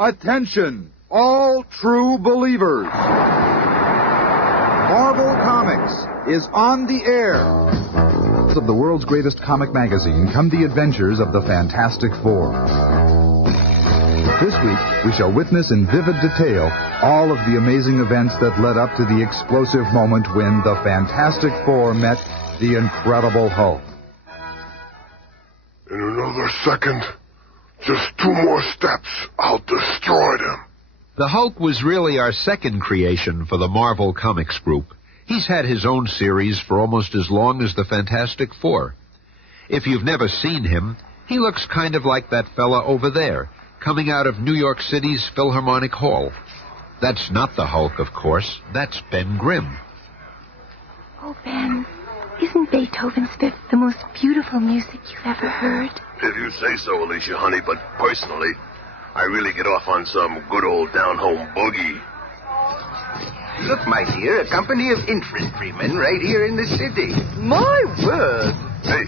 Attention, all true believers. Marvel Comics is on the air. Of the world's greatest comic magazine come the adventures of the Fantastic Four. This week, we shall witness in vivid detail all of the amazing events that led up to the explosive moment when the Fantastic Four met the Incredible Hulk. In another second, just 2 more steps, I'll destroy them. The Hulk was really our second creation for the Marvel Comics group. He's had his own series for almost as long as the Fantastic Four. If you've never seen him, he looks kind of like that fella over there, coming out of New York City's Philharmonic Hall. That's not the Hulk, of course. That's Ben Grimm. Oh, Ben, isn't Beethoven's Fifth the most beautiful music you've ever heard? If you say so, Alicia, honey, but personally, I really get off on some good old down-home boogie. Look, my dear, a company of infantrymen right here in the city. My word! Hey,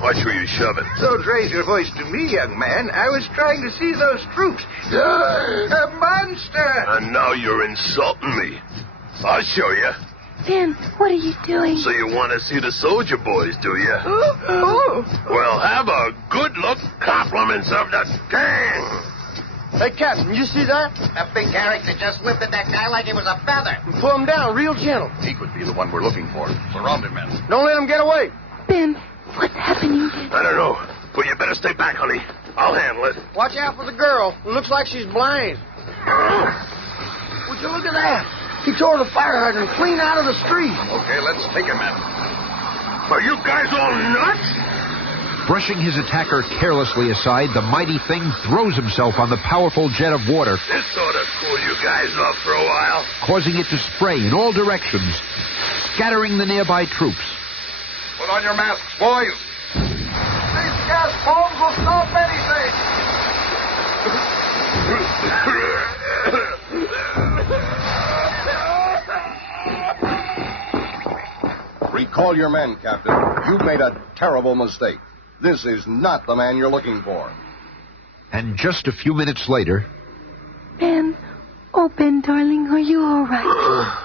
watch where you shove it. Don't raise your voice to me, young man. I was trying to see those troops. A monster! And now you're insulting me. I'll show you. Ben, what are you doing? So you want to see the soldier boys, do you? Oh. Well, have a good look. Compliments of the king. Hey, Captain, you see that? A big character just whipped at that guy like it was a feather. Pull him down real gentle. He could be the one we're looking for. Surround him, men. Don't let him get away. Ben, what's happening? I don't know, but you better stay back, honey. I'll handle it. Watch out for the girl. It looks like she's blind. Would you look at that? He tore the fire hydrant clean out of the street. Okay, let's take him, men. Are you guys all nuts? Brushing his attacker carelessly aside, the mighty thing throws himself on the powerful jet of water, This ought to cool you guys off for a while. causing it to spray in all directions, scattering the nearby troops. Put on your masks, boys. These gas bombs will stop anything. Recall your men, Captain. You've made a terrible mistake. This is not the man you're looking for. And just a few minutes later... Ben, oh, Ben, darling, are you all right?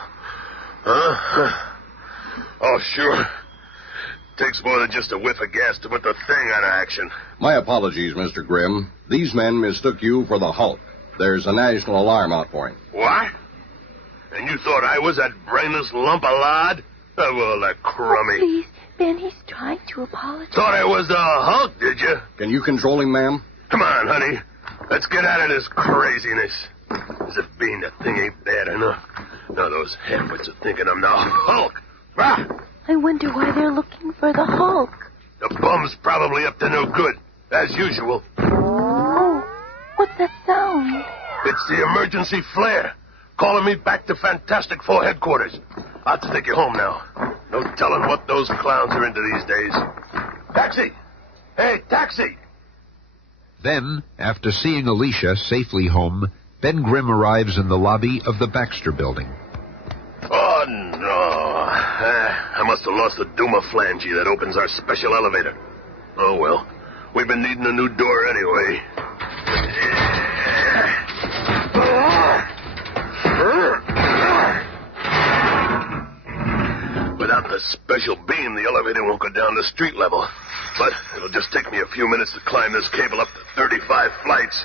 Oh, sure. Takes more than just a whiff of gas to put the thing out of action. My apologies, Mr. Grimm. These men mistook you for the Hulk. There's a national alarm out for him. What? And you thought I was that brainless lump of lard? Oh, well, that crummy. Oh, please, Ben, he's trying to apologize. Thought I was the Hulk, did you? Can you control him, ma'am? Come on, honey. Let's get out of this craziness. As if being the thing ain't bad enough. Now those halfwits are thinking I'm the Hulk. Ah! I wonder why they're looking for the Hulk. The bum's probably up to no good, as usual. Oh, what's that sound? It's the emergency flare. Calling me back to Fantastic Four headquarters. I'll take you home now. No telling what those clowns are into these days. Taxi! Hey, taxi! Then, after seeing Alicia safely home, Ben Grimm arrives in the lobby of the Baxter Building. Oh, no. I must have lost the Duma flange that opens our special elevator. Oh, well. We've been needing a new door anyway. Without the special beam, the elevator won't go down to street level. But it'll just take me a few minutes to climb this cable up to 35 flights.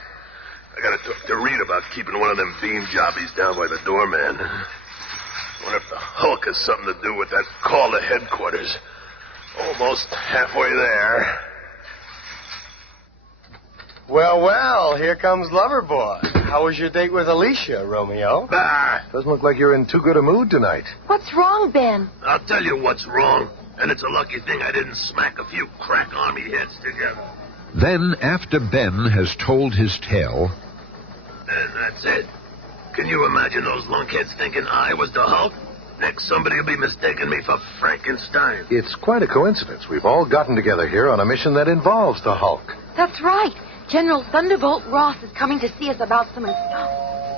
I gotta talk to Reed about keeping one of them beam jobbies down by the doorman. I wonder if the Hulk has something to do with that call to headquarters. Almost halfway there. Well, here comes Loverboy. How was your date with Alicia, Romeo? Ah, Doesn't look like you're in too good a mood tonight. What's wrong, Ben? I'll tell you what's wrong. And it's a lucky thing I didn't smack a few crack army heads together. Then, after Ben has told his tale... And that's it. Can you imagine those lunkheads thinking I was the Hulk? Next, somebody will be mistaking me for Frankenstein. It's quite a coincidence. We've all gotten together here on a mission that involves the Hulk. That's right. General Thunderbolt Ross is coming to see us about some stuff.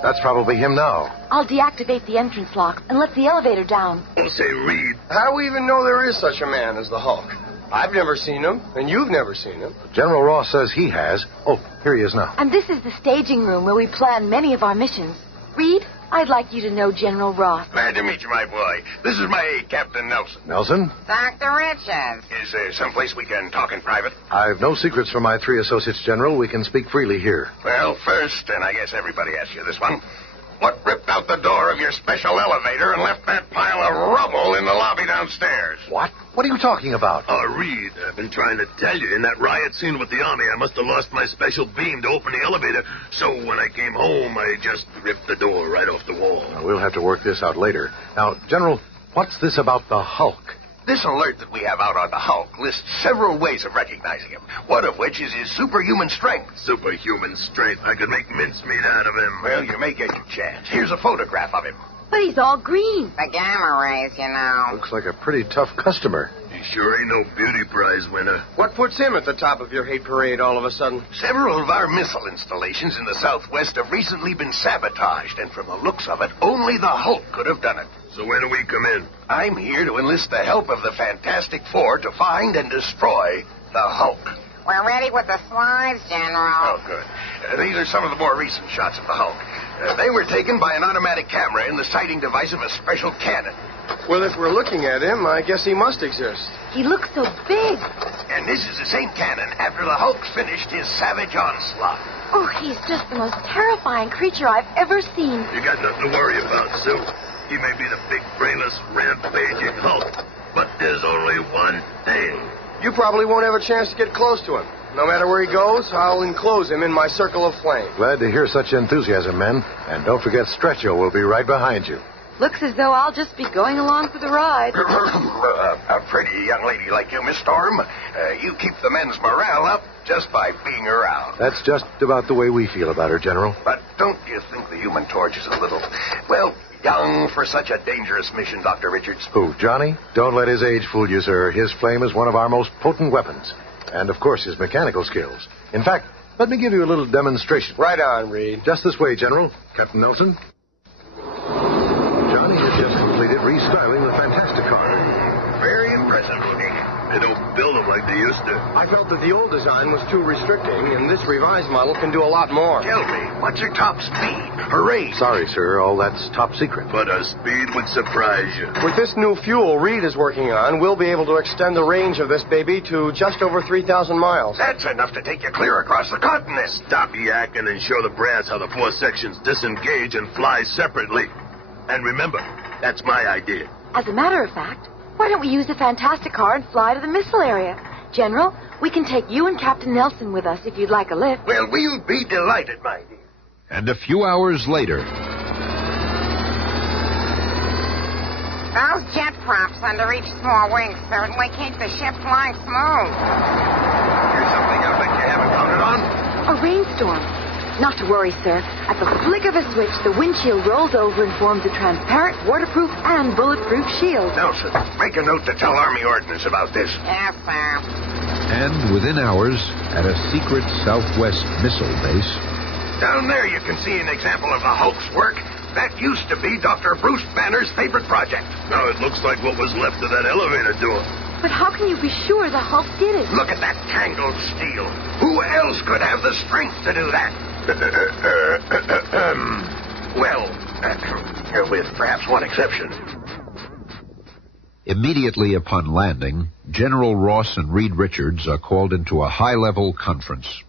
That's probably him now. I'll deactivate the entrance locks and let the elevator down. Don't say Reed. How do we even know there is such a man as the Hulk? I've never seen him, and you've never seen him. General Ross says he has. Oh, here he is now. And this is the staging room where we plan many of our missions. Reed, I'd like you to know General Ross. Glad to meet you, my boy. This is my Captain Nelson. Nelson? Dr. Richards. Is there someplace we can talk in private? I've no secrets from my 3 associates, General. We can speak freely here. Well, first, and I guess everybody asks you this one, what ripped out the door of your special elevator and left that pile of rubble in the lobby downstairs? What? What are you talking about? Reed, I've been trying to tell you. In that riot scene with the Army, I must have lost my special beam to open the elevator. So when I came home, I just ripped the door right off the wall. We'll have to work this out later. Now, General, what's this about the Hulk? This alert that we have out on the Hulk lists several ways of recognizing him, one of which is his superhuman strength. Superhuman strength. I could make mincemeat out of him. Well, you may get your chance. Here's a photograph of him. But he's all green. The gamma rays, you know. Looks like a pretty tough customer. He sure ain't no beauty prize winner. What puts him at the top of your hate parade all of a sudden? Several of our missile installations in the Southwest have recently been sabotaged, and from the looks of it, only the Hulk could have done it. So when do we come in? I'm here to enlist the help of the Fantastic Four to find and destroy the Hulk. We're ready with the slides, General. Oh, good. These are some of the more recent shots of the Hulk. They were taken by an automatic camera in the sighting device of a special cannon. Well, if we're looking at him, I guess he must exist. He looks so big. And this is the same cannon after the Hulk finished his savage onslaught. Oh, he's just the most terrifying creature I've ever seen. You got nothing to worry about, Sue. He may be the big, brainless, rampaging Hulk, but there's only one thing. You probably won't have a chance to get close to him. No matter where he goes, I'll enclose him in my circle of flame. Glad to hear such enthusiasm, men. And don't forget Stretcho will be right behind you. Looks as though I'll just be going along for the ride. A pretty young lady like you, Miss Storm. You keep the men's morale up just by being around. That's just about the way we feel about her, General. But don't you think the Human Torch is a little, well, young for such a dangerous mission, Dr. Richards? Who, Johnny? Don't let his age fool you, sir. His flame is one of our most potent weapons. And, of course, his mechanical skills. In fact, let me give you a little demonstration. Right on, Reed. Just this way, General. Captain Nelson. Johnny has just completed restyling the Fantastic Car. Very impressive looking. They don't build them like they used to. I felt that the old design was too restricting, and this revised model can do a lot more. Tell me, what's your top speed? Hooray! Sorry, sir. All that's top secret. But a speed would surprise you. With this new fuel Reed is working on, we'll be able to extend the range of this baby to just over 3,000 miles. That's enough to take you clear across the continent. Stop yakking and show the brass how the 4 sections disengage and fly separately. And remember, that's my idea. As a matter of fact, why don't we use the Fantastic Car and fly to the missile area? General, we can take you and Captain Nelson with us if you'd like a lift. Well, we'll be delighted, my dear. And a few hours later... Those jet props under each small wing certainly keep the ship flying smooth. Here's something I bet you haven't counted on. A rainstorm. Not to worry, sir. At the flick of a switch, the windshield rolls over and forms a transparent, waterproof, and bulletproof shield. Nelson, make a note to tell Army Ordnance about this. Yes, sir. And within hours, at a secret Southwest missile base... Down there you can see an example of the Hulk's work. That used to be Dr. Bruce Banner's favorite project. Now it looks like what was left of that elevator door. But how can you be sure the Hulk did it? Look at that tangled steel. Who else could have the strength to do that? With perhaps one exception. Immediately upon landing, General Ross and Reed Richards are called into a high-level conference.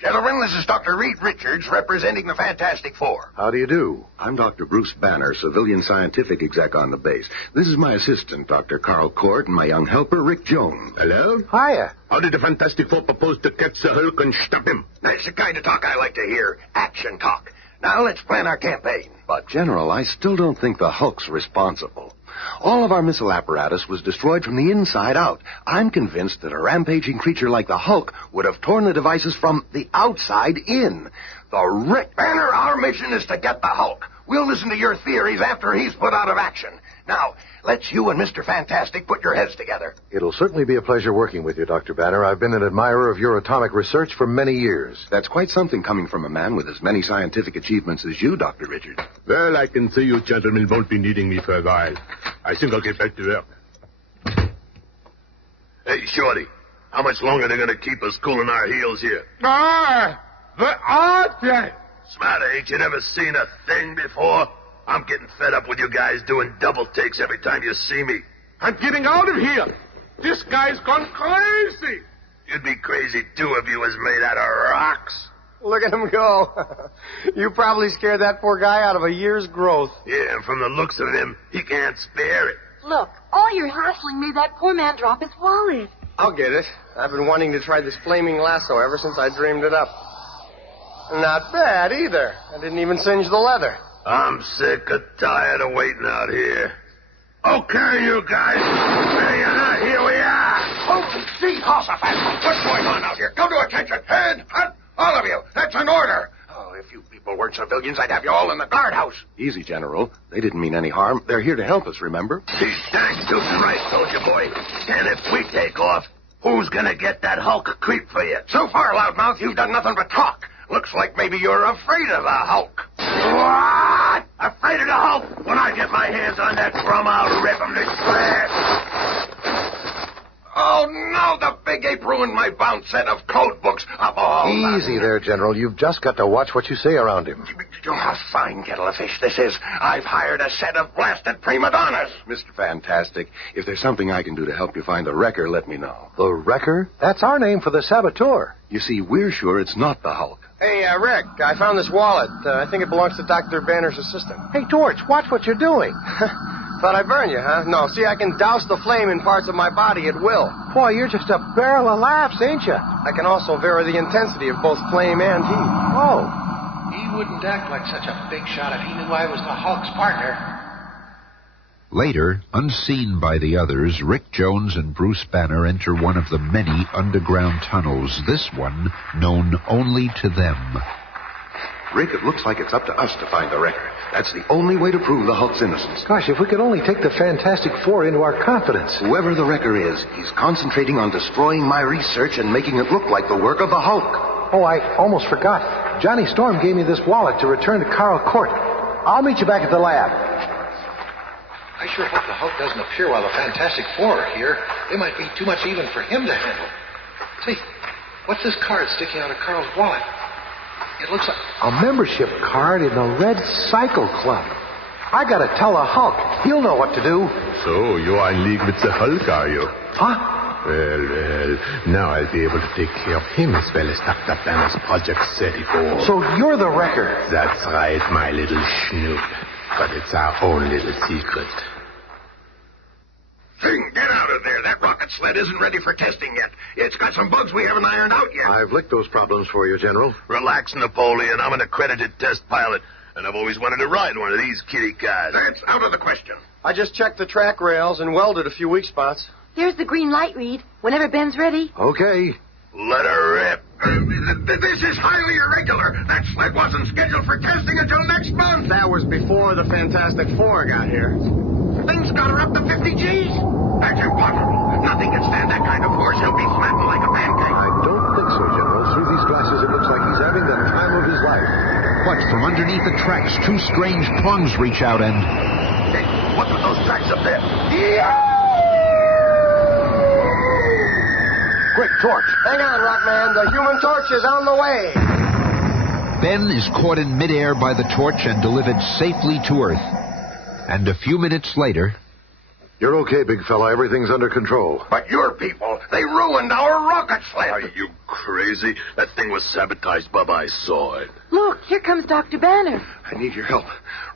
Gentlemen, this is Dr. Reed Richards representing the Fantastic Four. How do you do? I'm Dr. Bruce Banner, civilian scientific exec on the base. This is my assistant, Dr. Carl Court, and my young helper, Rick Jones. Hello? Hiya. How did the Fantastic Four propose to catch the Hulk and stop him? That's the kind of talk I like to hear. Action talk. Now let's plan our campaign. But, General, I still don't think the Hulk's responsible. All of our missile apparatus was destroyed from the inside out. I'm convinced that a rampaging creature like the Hulk would have torn the devices from the outside in. Rick Banner, our mission is to get the Hulk. We'll listen to your theories after he's put out of action. Now, let's you and Mr. Fantastic put your heads together. It'll certainly be a pleasure working with you, Dr. Banner. I've been an admirer of your atomic research for many years. That's quite something coming from a man with as many scientific achievements as you, Dr. Richards. Well, I can see you gentlemen won't be needing me for a while. I think I'll get back to work. Hey, Shorty, how much longer are they going to keep us cooling our heels here? Smarter, ain't you never seen a thing before? I'm getting fed up with you guys doing double takes every time you see me. I'm getting out of here. This guy's gone crazy. You'd be crazy, too, if you was made out of rocks. Look at him go. You probably scared that poor guy out of a year's growth. Yeah, and from the looks of him, he can't spare it. Look, all your hassling made that poor man drop his wallet. I'll get it. I've been wanting to try this flaming lasso ever since I dreamed it up. Not bad, either. I didn't even singe the leather. I'm sick of tired of waiting out here. Okay, you guys. There you are. Here we are. Oh, gee, Hossafat. What's going on out here? Come to attention. Head, hut, all of you. That's an order. Oh, if you people weren't civilians, I'd have you all in the guardhouse. Easy, General. They didn't mean any harm. They're here to help us, remember? He's dang tootin' right, soldier boy. And if we take off, who's gonna get that Hulk creep for you? So far, loudmouth, you've done nothing but talk. Looks like maybe you're afraid of the Hulk. What? Afraid of the Hulk? When I get my hands on that crumb, I'll rip him to shreds. Oh, no, the big ape ruined my bound set of code books. Easy there, General. You've just got to watch what you say around him. Oh, a fine kettle of fish this is. I've hired a set of blasted prima donnas. Mr. Fantastic, if there's something I can do to help you find the wrecker, let me know. The Wrecker? That's our name for the saboteur. You see, we're sure it's not the Hulk. Hey, Rick, I found this wallet. I think it belongs to Dr. Banner's assistant. Hey, Torch, watch what you're doing. Thought I'd burn you, huh? No, see, I can douse the flame in parts of my body at will. Boy, you're just a barrel of laughs, ain't you? I can also vary the intensity of both flame and heat. Oh. He wouldn't act like such a big shot if he knew I was the Hulk's partner. Later, unseen by the others, Rick Jones and Bruce Banner enter one of the many underground tunnels, this one known only to them. Rick, it looks like it's up to us to find the wrecker. That's the only way to prove the Hulk's innocence. Gosh, if we could only take the Fantastic Four into our confidence. Whoever the wrecker is, he's concentrating on destroying my research and making it look like the work of the Hulk. Oh, I almost forgot. Johnny Storm gave me this wallet to return to Carl Court. I'll meet you back at the lab. I sure hope the Hulk doesn't appear while the Fantastic Four are here. They might be too much even for him to handle. Say, what's this card sticking out of Carl's wallet? It looks like a membership card in the Red Cycle Club. I gotta tell the Hulk. He'll know what to do. So, you're in league with the Hulk, are you? Huh? Well, now I'll be able to take care of him as well as Dr. Banner's Project 34. So you're the wrecker? That's right, my little snoop. But it's our own little secret. Thing, get out of there. That rocket sled isn't ready for testing yet. It's got some bugs we haven't ironed out yet. I've licked those problems for you, General. Relax, Napoleon. I'm an accredited test pilot, and I've always wanted to ride one of these kitty cars. That's out of the question. I just checked the track rails and welded a few weak spots. There's the green light, Reed. Whenever Ben's ready. Okay. Let her rip. This is highly irregular. That sled wasn't scheduled for testing until next month. That was before the Fantastic Four got here. Things got her up to 50 G's. That's impossible. Nothing can stand that kind of force. He'll be flattened like a pancake. I don't think so, General. Through these glasses, it looks like he's having the time of his life. But from underneath the tracks, two strange prongs reach out and... Hey, what's with those tracks up there? Quick, Torch. Hang on, Rockman. The Human Torch is on the way. Ben is caught in midair by the torch and delivered safely to Earth. And a few minutes later... You're okay, big fella. Everything's under control. But your people, they ruined our rocket sled. Are you crazy? That thing was sabotaged, Bubba. I saw it. Look, here comes Dr. Banner. I need your help.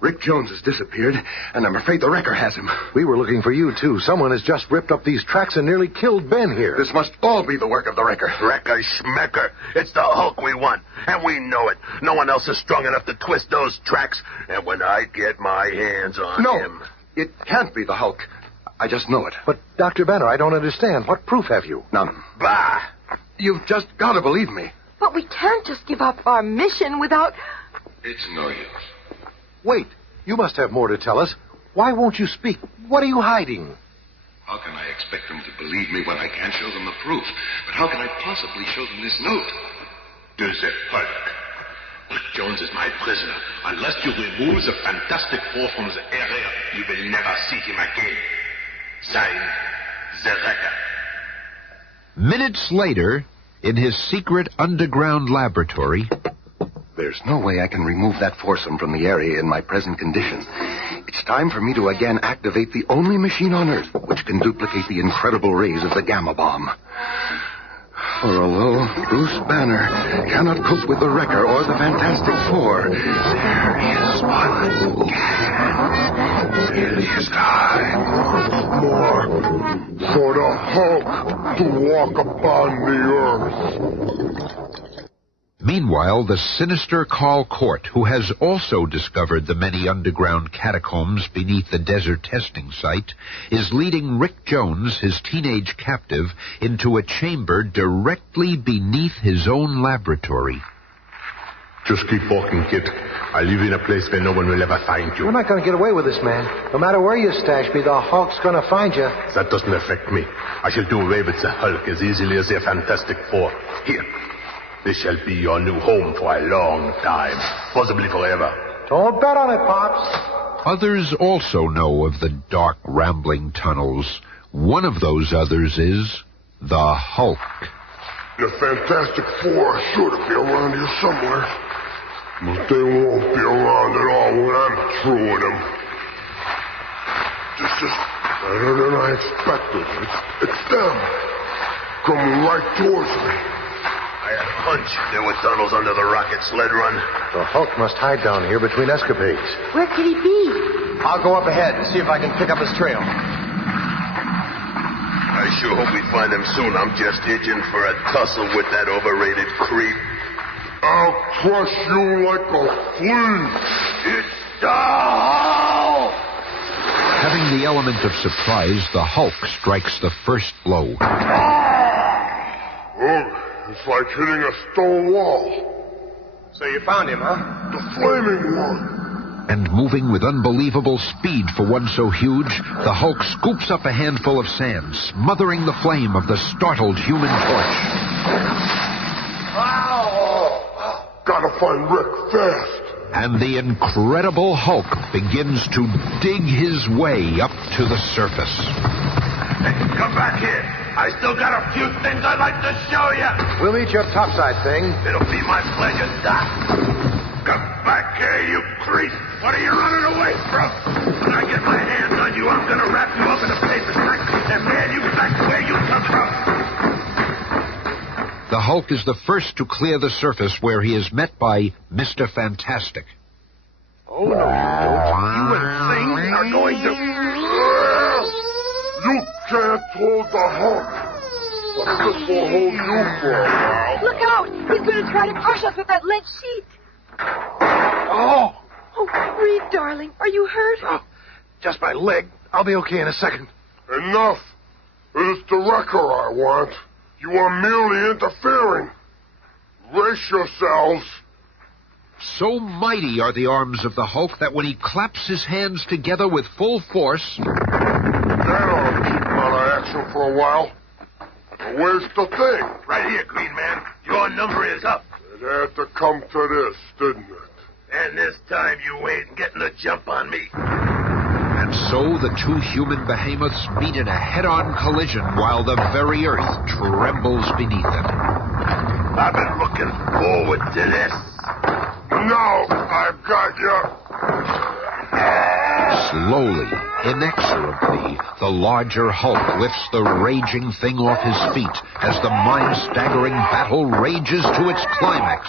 Rick Jones has disappeared, and I'm afraid the wrecker has him. We were looking for you, too. Someone has just ripped up these tracks and nearly killed Ben here. This must all be the work of the wrecker. Wrecker schmecker. It's the Hulk we want, and we know it. No one else is strong enough to twist those tracks, and when I get my hands on him... No, it can't be the Hulk. I just know it. But, Dr. Banner, I don't understand. What proof have you? None. Bah! You've just got to believe me. But we can't just give up our mission without... It's no use. Wait. You must have more to tell us. Why won't you speak? What are you hiding? How can I expect them to believe me when I can't show them the proof? But how can I possibly show them this note? To the Hulk. Rick Jones is my prisoner. Unless you remove the Fantastic Four from the area, you will never see him again. Signed, the Wrecker. Minutes later, in his secret underground laboratory... There's no way I can remove that foursome from the area in my present condition. It's time for me to again activate the only machine on Earth which can duplicate the incredible rays of the gamma bomb. For although Bruce Banner cannot cope with the Wrecker or the Fantastic Four, there is one who can. It is time. More for the Hulk to walk upon the Earth. Meanwhile, the sinister Carl Court, who has also discovered the many underground catacombs beneath the desert testing site, is leading Rick Jones, his teenage captive, into a chamber directly beneath his own laboratory. Just keep walking, kid. I live in a place where no one will ever find you. We're not going to get away with this, man. No matter where you stash me, the Hulk's going to find you. That doesn't affect me. I shall do away with the Hulk as easily as the Fantastic Four. Here. This shall be your new home for a long time, possibly forever. Don't bet on it, Pops. Others also know of the dark, rambling tunnels. One of those others is the Hulk. The Fantastic Four are sure to be around here somewhere. But they won't be around at all when I'm through with them. This is better than I expected. It's them. Coming right towards me. I had a hunch there were tunnels under the rocket sled run. The Hulk must hide down here between escapades. Where could he be? I'll go up ahead and see if I can pick up his trail. I sure hope we find him soon. I'm just itching for a tussle with that overrated creep. I'll crush you like a flea. It's the Hulk! Having the element of surprise, the Hulk strikes the first blow. Oh, it's like hitting a stone wall. So you found him, huh? The flaming one. And moving with unbelievable speed for one so huge, the Hulk scoops up a handful of sand, smothering the flame of the startled Human Torch. Gotta find Rick fast. And the incredible Hulk begins to dig his way up to the surface. Hey, come back here. I still got a few things I'd like to show you. We'll meet you up topside, Thing. It'll be my pleasure, Doc. Come back here, you creep. What are you running away from? When I get my hands on you, I'm going to wrap you up in a paper sack and mail you back to where you come from. The Hulk is the first to clear the surface, where he is met by Mr. Fantastic. Oh, no, you don't. You and Thing are going to... You can't hold the Hulk. But this will hold you for a while. Look out! He's going to try to crush us with that lead sheet. Oh! Oh, breathe, darling. Are you hurt? Oh, just my leg. I'll be okay in a second. Enough. It's the Wrecker I want. You are merely interfering. Brace yourselves. So mighty are the arms of the Hulk that when he claps his hands together with full force... That ought to keep him out of action for a while. But where's the Thing? Right here, Green Man. Your number is up. It had to come to this, didn't it? And this time you ain't getting the jump on me. And so the two human behemoths meet in a head-on collision while the very earth trembles beneath them. I've been looking forward to this. Now I've got you. Slowly, inexorably, the larger Hulk lifts the raging Thing off his feet as the mind-staggering battle rages to its climax.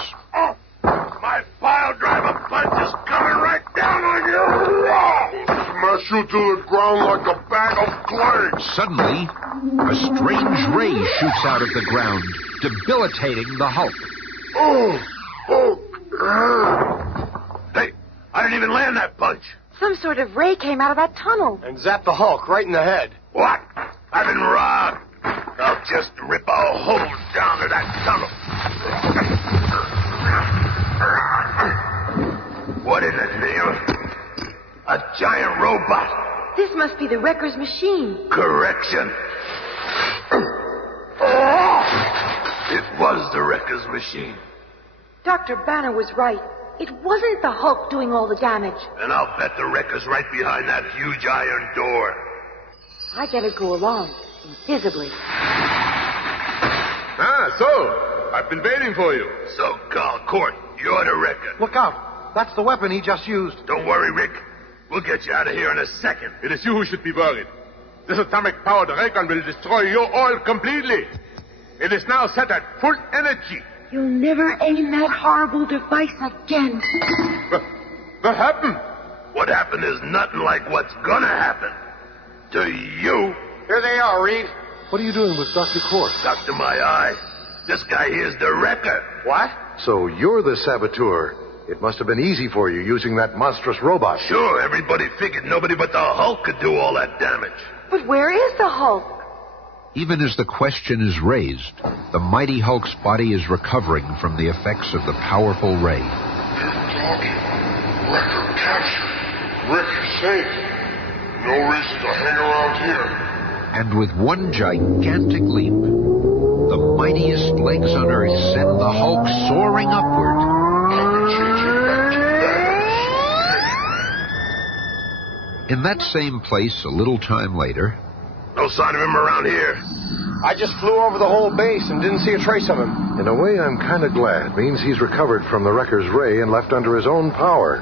My pile driver punch is coming right down on you. Smash you to the ground like a bag of clay. Suddenly, a strange ray shoots out of the ground, debilitating the Hulk. Hey, I didn't even land that punch. Some sort of ray came out of that tunnel. And zapped the Hulk right in the head. What? I've been robbed. I'll just rip a hole down to that tunnel. What is it, Neil? A giant robot. This must be the Wrecker's machine. Correction. It was the Wrecker's machine. Dr. Banner was right. It wasn't the Hulk doing all the damage. And I'll bet the Wrecker's right behind that huge iron door. I better go along, invisibly. Ah, so. I've been waiting for you. So, Carl Court, you're the wrecker. Look out. That's the weapon he just used. Don't worry, Rick. We'll get you out of here in a second. It is you who should be worried. This atomic-powered ray gun will destroy you all completely. It is now set at full energy. You'll never aim that horrible device again. What happened? What happened is nothing like what's gonna happen. To you. Here they are, Reed. What are you doing with Dr. Court? Doctor My Eye. This guy here's the wrecker. What? So you're the saboteur. It must have been easy for you using that monstrous robot. Sure, everybody figured nobody but the Hulk could do all that damage. But where is the Hulk? Even as the question is raised, the mighty Hulk's body is recovering from the effects of the powerful ray. Wrecker captured. Rick safe. No reason to hang around here. And with one gigantic leap, the mightiest legs on Earth send the Hulk soaring upward. In that same place, a little time later... No sign of him around here. I just flew over the whole base and didn't see a trace of him. In a way, I'm kind of glad. Means he's recovered from the wrecker's ray and left under his own power.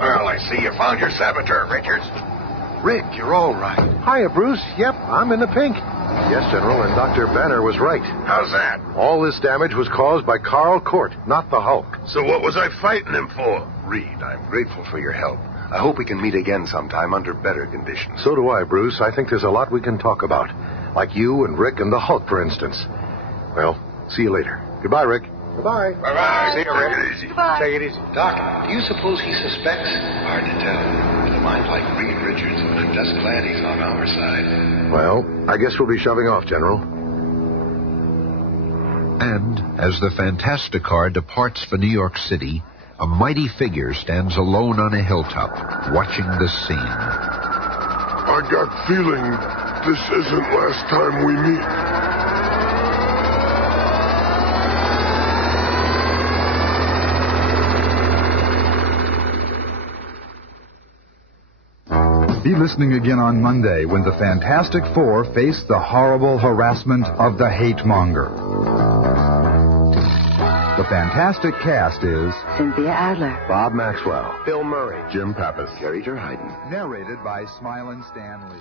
Well, I see you found your saboteur, Richards. Rick, you're all right. Hiya, Bruce. Yep, I'm in the pink. Yes, General, and Dr. Banner was right. How's that? All this damage was caused by Carl Court, not the Hulk. So what was I fighting him for? Reed, I'm grateful for your help. I hope we can meet again sometime under better conditions. So do I, Bruce. I think there's a lot we can talk about. Like you and Rick and the Hulk, for instance. Well, see you later. Goodbye, Rick. Goodbye. Bye-bye. See you, Rick. Take it easy. Goodbye. Take it easy. Doc, do you suppose he suspects? Hard to tell. With a mind like Reed Richards, I'm just glad he's on our side. Well, I guess we'll be shoving off, General. And as the Fantastic Car departs for New York City, a mighty figure stands alone on a hilltop, watching the scene. I got feeling this isn't last time we meet. Be listening again on Monday when the Fantastic Four face the horrible harassment of the hate monger. The Fantastic Cast is Cynthia Adler, Bob Maxwell, Bill Murray, Jim Pappas, Carrie Terheiden. narrated by Smilin' Stan Lee.